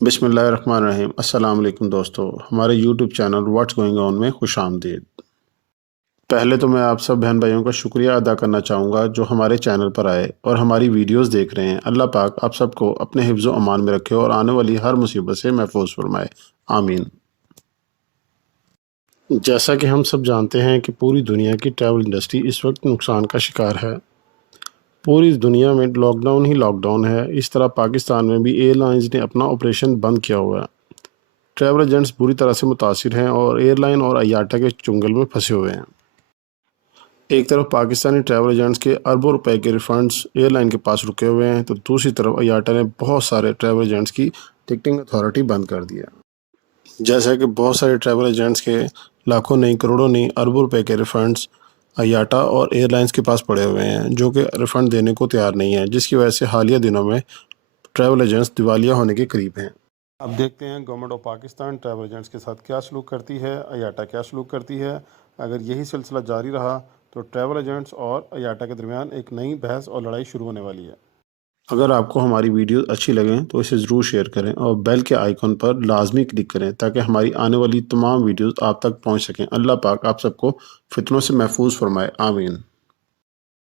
बिस्मिल्लाहिर्रहमानिर्रहीम। अस्सलाम वालेकुम दोस्तों, हमारे YouTube channel what's going on में खुश आमदीद। पहले तो मैं आप सब बहन भाइयों का शुक्रिया अदा करना चाहूँगा जो हमारे चैनल पर आए और हमारी वीडियोस देख रहे हैं। अल्लाह पाक आप सबको अपने हिफ्ज़ व अमान में रखे और आने वाली हर मुसीबत से महफूज फरमाए, आमीन। जैसा कि हम सब जानते हैं कि पूरी दुनिया की ट्रैवल इंडस्ट्री इस वक्त नुकसान का शिकार है। पूरी दुनिया में लॉकडाउन ही लॉकडाउन है। इस तरह पाकिस्तान में भी एयरलाइंस ने अपना ऑपरेशन बंद किया हुआ है। ट्रैवल एजेंट्स बुरी तरह से मुतासिर हैं और एयरलाइन और अयाटा के चुंगल में फंसे हुए हैं। एक तरफ पाकिस्तानी ट्रैवल एजेंट्स के अरबों रुपए के रिफंड्स एयरलाइन के पास रुके हुए हैं, तो दूसरी तरफ अयाटा ने बहुत सारे ट्रैवल एजेंट्स की टिकटिंग अथॉरिटी बंद कर दी है। जैसा कि बहुत सारे ट्रैवल एजेंट्स के लाखों नहीं, करोड़ों नहीं, अरबों रुपए के रिफंड्स अयाटा और एयरलाइंस के पास पड़े हुए हैं, जो कि रिफ़ंड देने को तैयार नहीं है, जिसकी वजह से हालिया दिनों में ट्रैवल एजेंट्स दिवालिया होने के करीब हैं। अब देखते हैं government of Pakistan travel agents के साथ क्या सलूक करती है, अयाटा क्या सलूक करती है। अगर यही सिलसिला जारी रहा तो ट्रैवल एजेंट्स और अयाटा के दरमियान एक नई बहस और लड़ाई शुरू होने वाली है। अगर आपको हमारी वीडियो अच्छी लगें तो इसे ज़रूर शेयर करें और बेल के आइकन पर लाजमी क्लिक करें ताकि हमारी आने वाली तमाम वीडियोस आप तक पहुंच सकें। अल्लाह पाक आप सबको फितनों से महफूज फरमाए, आमीन।